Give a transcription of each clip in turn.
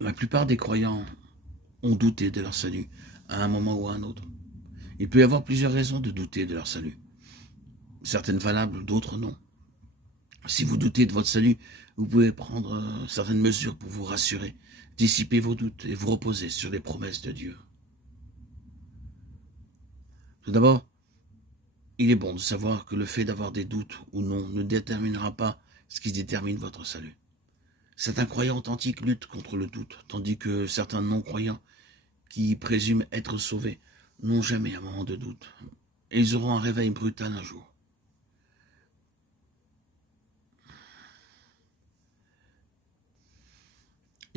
La plupart des croyants ont douté de leur salut à un moment ou à un autre. Il peut y avoir plusieurs raisons de douter de leur salut. Certaines valables, d'autres non. Si vous doutez de votre salut, vous pouvez prendre certaines mesures pour vous rassurer, dissiper vos doutes et vous reposer sur les promesses de Dieu. Tout d'abord, il est bon de savoir que le fait d'avoir des doutes ou non ne déterminera pas ce qui détermine votre salut. Certains croyants authentiques luttent contre le doute, tandis que certains non-croyants qui présument être sauvés n'ont jamais un moment de doute. Et ils auront un réveil brutal un jour.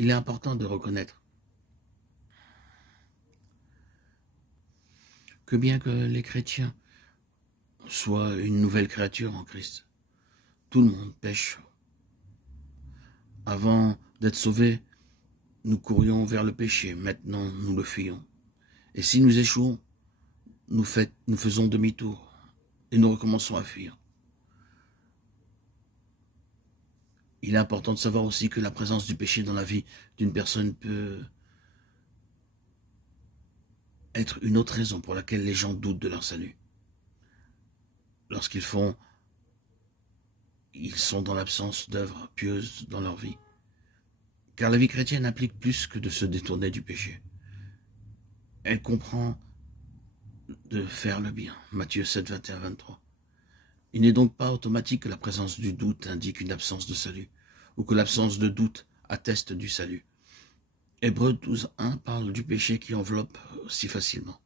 Il est important de reconnaître que bien que les chrétiens soient une nouvelle créature en Christ, tout le monde pêche. Avant d'être sauvés, nous courions vers le péché, maintenant nous le fuyons. Et si nous échouons, nous faisons demi-tour et nous recommençons à fuir. Il est important de savoir aussi que la présence du péché dans la vie d'une personne peut être une autre raison pour laquelle les gens doutent de leur salut. Lorsqu'ils sont dans l'absence d'œuvres pieuses dans leur vie. Car la vie chrétienne implique plus que de se détourner du péché. Elle comprend de faire le bien. Matthieu 7, 21, 23. Il n'est donc pas automatique que la présence du doute indique une absence de salut, ou que l'absence de doute atteste du salut. Hébreux 12, 1 parle du péché qui enveloppe si facilement.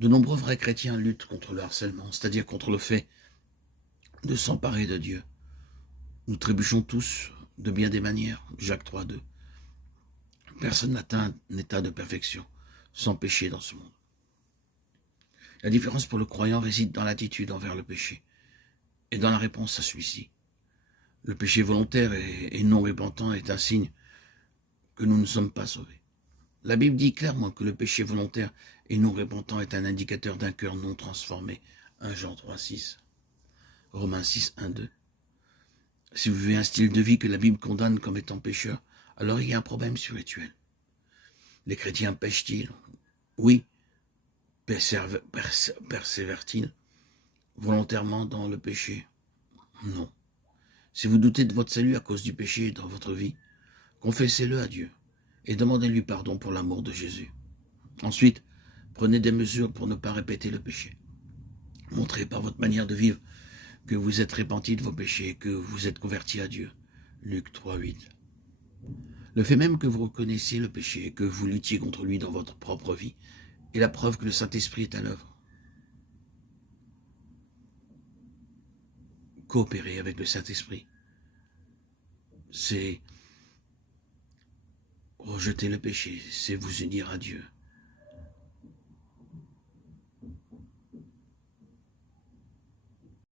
De nombreux vrais chrétiens luttent contre le harcèlement, c'est-à-dire contre le fait de s'emparer de Dieu. Nous trébuchons tous de bien des manières, Jacques 3, 2. Personne n'atteint un état de perfection sans péché dans ce monde. La différence pour le croyant réside dans l'attitude envers le péché et dans la réponse à celui-ci. Le péché volontaire et non repentant est un signe que nous ne sommes pas sauvés. La Bible dit clairement que le péché volontaire et non repentant est un indicateur d'un cœur non transformé. 1 Jean 3, 6. Romains 6, 1, 2. Si vous vivez un style de vie que la Bible condamne comme étant pécheur, alors il y a un problème spirituel. Les chrétiens pêchent-ils? Oui. Persévèrent-ils volontairement dans le péché? Non. Si vous doutez de votre salut à cause du péché dans votre vie, confessez-le à Dieu et demandez-lui pardon pour l'amour de Jésus. Ensuite, prenez des mesures pour ne pas répéter le péché. Montrez par votre manière de vivre que vous êtes repenti de vos péchés et que vous êtes converti à Dieu. Luc 3, 8. Le fait même que vous reconnaissiez le péché et que vous luttiez contre lui dans votre propre vie est la preuve que le Saint-Esprit est à l'œuvre. Coopérer avec le Saint-Esprit, c'est rejeter le péché, c'est vous unir à Dieu.